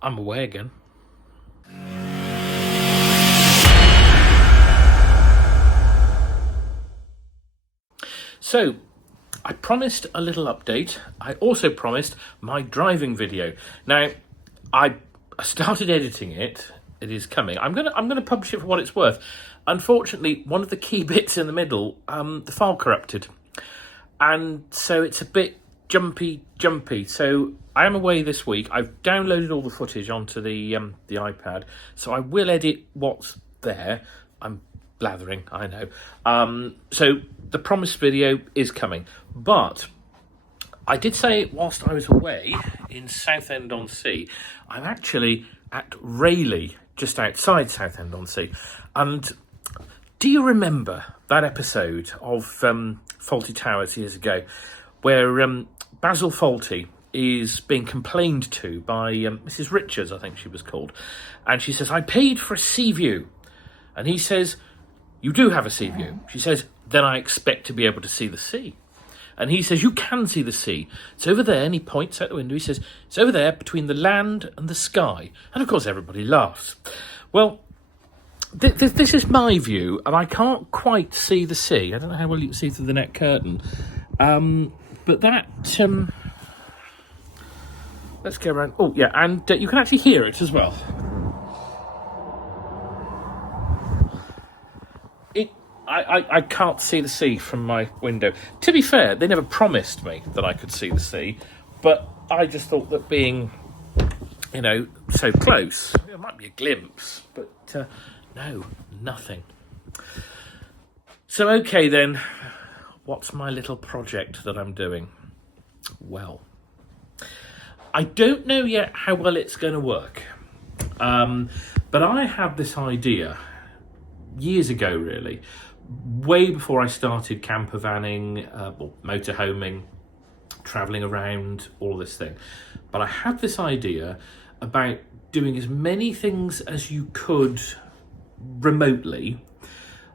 I'm away again. So, I promised a little update. I also promised my driving video. Now, I started editing it. It is coming. I'm gonna publish it for what it's worth. Unfortunately, one of the key bits in the middle, the file corrupted, and so it's a bit jumpy. So I am away this week. I've downloaded all the footage onto the iPad, so I will edit what's there. I'm blathering, I know. So the promised video is coming, but I did say whilst I was away in Southend-on-Sea, I'm actually at Rayleigh, just outside Southend-on-Sea. And do you remember that episode of Fawlty Towers years ago, where Basil Fawlty is being complained to by Mrs. Richards, I think she was called, and she says, "I paid for a sea view," and he says, "You do have a sea view." She says, "Then I expect to be able to see the sea." And he says, "You can see the sea. It's over there." And he points out the window. He says, "It's over there between the land and the sky." And of course, everybody laughs. Well, this is my view, and I can't quite see the sea. I don't know how well you can see through the net curtain. But that... let's go around. Oh, yeah, and you can actually hear it as well. I can't see the sea from my window. To be fair, they never promised me that I could see the sea, but I just thought that being, so close, it might be a glimpse, but no, nothing. So, okay then, what's my little project that I'm doing? Well, I don't know yet how well it's going to work, but I had this idea years ago, really, way before I started camper vanning, or motorhoming, travelling around, all this thing. But I had this idea about doing as many things as you could remotely,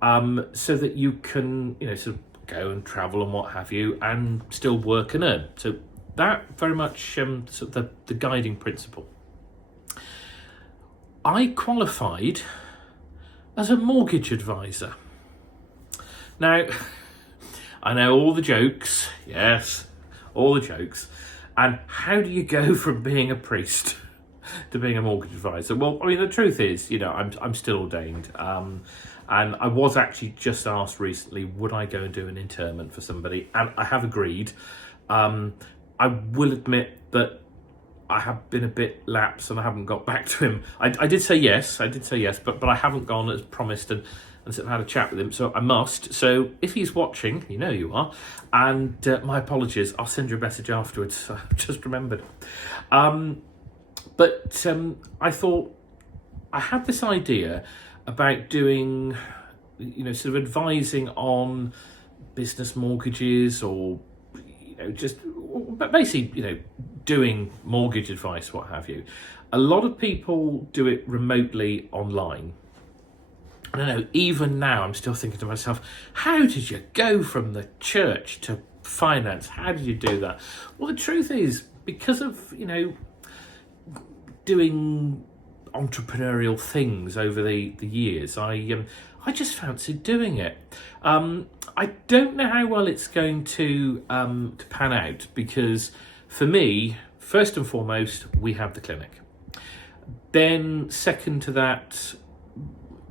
so that you can, sort of go and travel and what have you, and still work and earn. So that very much sort of the guiding principle. I qualified as a mortgage advisor. Now, I know all the jokes, yes, all the jokes. And how do you go from being a priest to being a mortgage advisor? Well, I mean, the truth is, I'm still ordained. And I was actually just asked recently, would I go and do an interment for somebody? And I have agreed. I will admit that I have been a bit lapsed and I haven't got back to him. I did say yes, but I haven't gone as promised and sort of had a chat with him, so I must. So if he's watching, you know you are, and my apologies, I'll send you a message afterwards, I just remembered. But I thought, I had this idea about doing, sort of advising on business mortgages or, but basically, doing mortgage advice, what have you. A lot of people do it remotely online. I don't know, even now I'm still thinking to myself, how did you go from the church to finance? How did you do that? Well, the truth is, because of, doing entrepreneurial things over the years, I just fancied doing it. I don't know how well it's going to pan out, because for me, first and foremost, we have the clinic. Then second to that,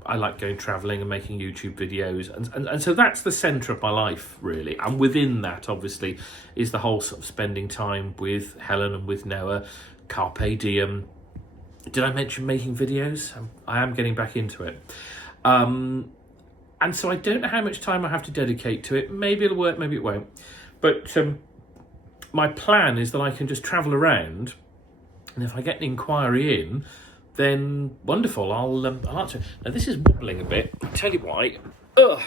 I like going travelling and making YouTube videos, and so that's the centre of my life, really. And within that, obviously, is the whole sort of spending time with Helen and with Noah, carpe diem. Did I mention making videos? I am getting back into it. And so I don't know how much time I have to dedicate to it. Maybe it'll work, maybe it won't. But my plan is that I can just travel around, and if I get an inquiry in, then wonderful, I'll answer. Now this is wobbling a bit. I'll tell you why.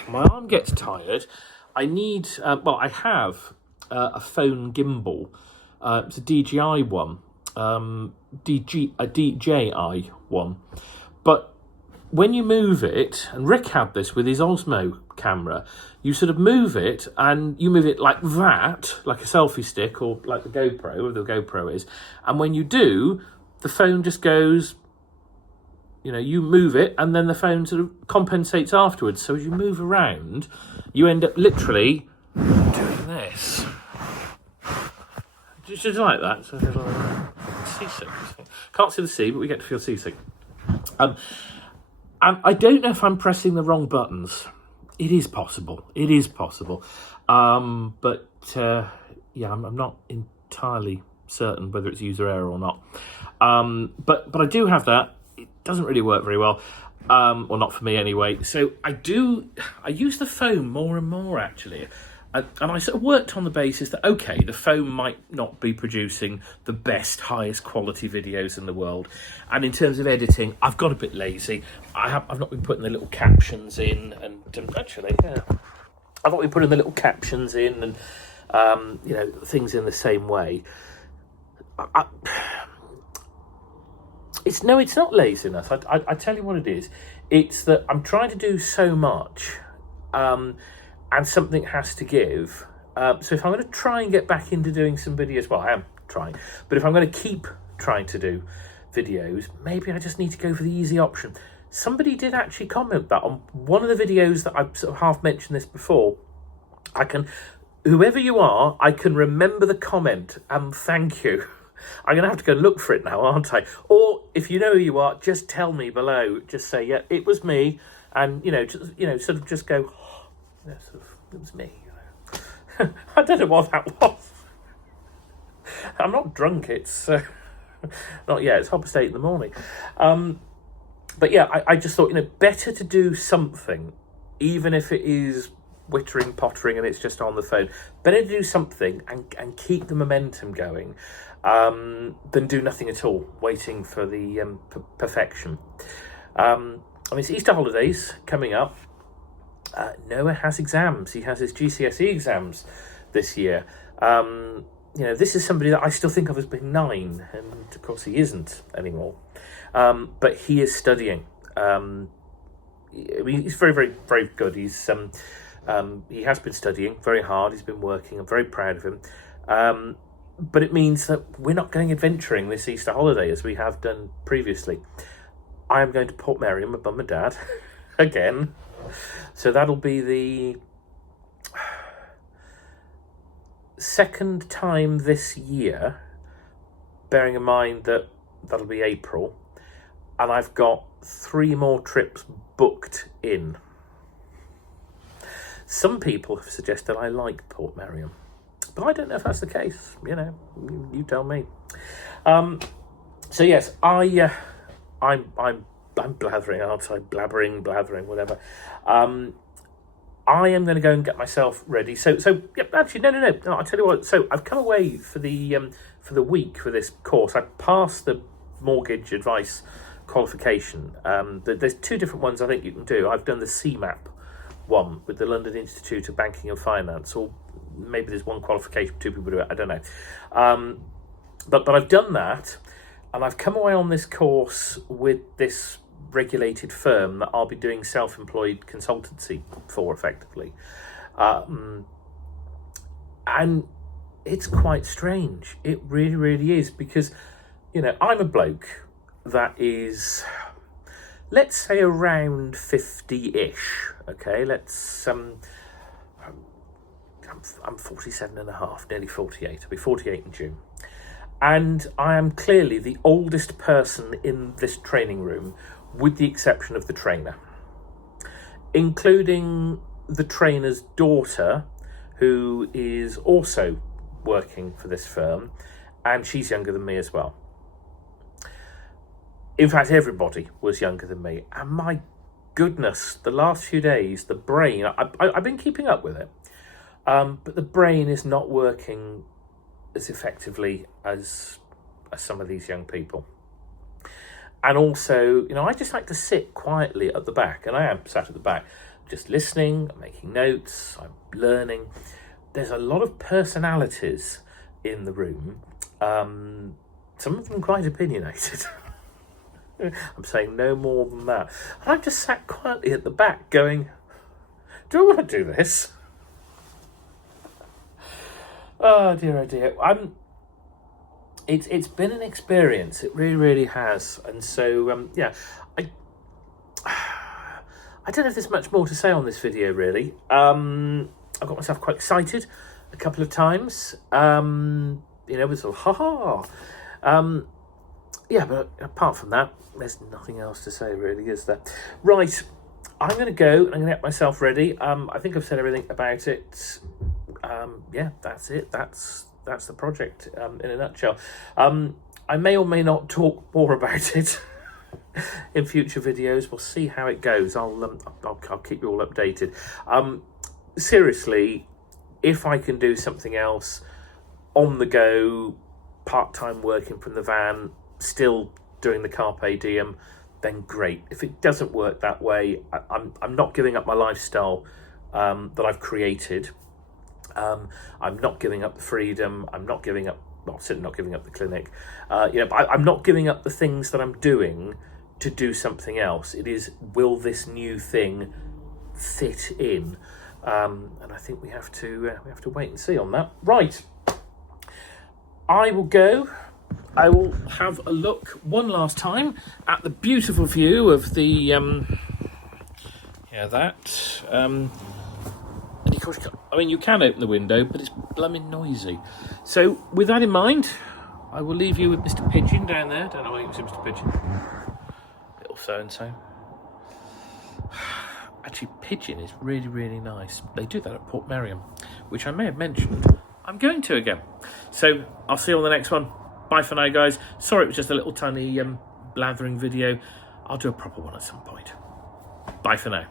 My arm gets tired. I need, I have a phone gimbal. It's a DJI one, a DJI one. But when you move it, and Rick had this with his Osmo camera, you sort of move it, and you move it like that, like a selfie stick, or like the GoPro, or the GoPro is. And when you do, the phone just goes, you move it and then the phone sort of compensates afterwards. So as you move around, you end up literally doing this. Just like that. So seasick. Can't see the sea, but we get to feel seasick. And I don't know if I'm pressing the wrong buttons. It is possible. But I'm not entirely certain whether it's user error or not. But I do have that. It doesn't really work very well, or not for me anyway. So I use the phone more and more actually. And I sort of worked on the basis that, okay, the phone might not be producing the best, highest quality videos in the world. And in terms of editing, I've got a bit lazy. I've not been putting the little captions in. And I've not been putting the little captions in and, things in the same way. It's not laziness. I tell you what it is. It's that I'm trying to do so much, and something has to give. So if I'm going to try and get back into doing some videos, well, I am trying, but if I'm going to keep trying to do videos, maybe I just need to go for the easy option. Somebody did actually comment that on one of the videos that I've sort of half mentioned this before. Whoever you are, I can remember the comment, and thank you. I'm going to have to go look for it now, aren't I? Or if you know who you are, just tell me below. Just say, yeah, it was me, and sort of just go, it was me. I don't know what that was. I'm not drunk. It's not yet. It's 8:30 in the morning. But yeah, I just thought, better to do something, even if it is wittering, pottering, and it's just on the phone. Better to do something and keep the momentum going, than do nothing at all, waiting for the perfection. It's Easter holidays coming up. Noah has exams. He has his GCSE exams this year. This is somebody that I still think of as being 9, and of course he isn't anymore. But he is studying. He's very, very, very good. He has been studying very hard. He's been working. I'm very proud of him. But it means that we're not going adventuring this Easter holiday as we have done previously. I am going to Port Meriam with Mum and Dad again. So that'll be the second time this year, bearing in mind that that'll be April, and I've got 3 more trips booked in. Some people have suggested I like Port Meriam, but I don't know if that's the case. You tell me. So yes, I'm blathering, aren't I? Blathering, whatever. I am going to go and get myself ready. So actually, no. I'll tell you what. So I've come away for the week for this course. I passed the mortgage advice qualification. There's 2 different ones I think you can do. I've done the CMAP one with the London Institute of Banking and Finance, or maybe there's one qualification 2 people do it. I don't know. But I've done that, and I've come away on this course with this regulated firm that I'll be doing self-employed consultancy for, effectively. And it's quite strange. It really, really is, because, I'm a bloke that is, let's say, around 50-ish, okay? I'm 47 and a half, nearly 48. I'll be 48 in June. And I am clearly the oldest person in this training room, with the exception of the trainer, including the trainer's daughter, who is also working for this firm, and she's younger than me as well. In fact, everybody was younger than me, and my goodness, the last few days, the brain, I've been keeping up with it, but the brain is not working as effectively as some of these young people. And also, I just like to sit quietly at the back, and I am sat at the back, just listening, making notes, I'm learning. There's a lot of personalities in the room, some of them quite opinionated. I'm saying no more than that. And I've just sat quietly at the back going, do I want to do this? Oh dear, oh dear. it's been an experience. It really has. And so yeah, I don't know if there's much more to say on this video really. I got myself quite excited a couple of times. You know, with sort of yeah, but apart from that, there's nothing else to say really, is there? Right, I'm going to go. I'm going to get myself ready. I think I've said everything about it. Yeah, that's it. That's the project in a nutshell. I may or may not talk more about it in future videos. We'll see how it goes. I'll keep you all updated. Seriously, if I can do something else on the go, part-time working from the van, still doing the carpe diem, then great. If it doesn't work that way, I'm not giving up my lifestyle that I've created. I'm not giving up the freedom. I'm not giving up, well, certainly not giving up the clinic. You know, but I'm not giving up the things that I'm doing to do something else. It is, will this new thing fit in? And I think we have to wait and see on that. Right, I will go. I will have a look one last time at the beautiful view of the yeah, that. And of course, I mean, you can open the window, but it's blooming noisy. So with that in mind, I will leave you with Mr. Pigeon down there. Don't know why you see Mr. Pigeon. Little so-and-so. Actually, pigeon is really nice. They do that at Port Meriam, which I may have mentioned. I'm going to again. So I'll see you on the next one. Bye for now, guys. Sorry it was just a little tiny blathering video. I'll do a proper one at some point. Bye for now.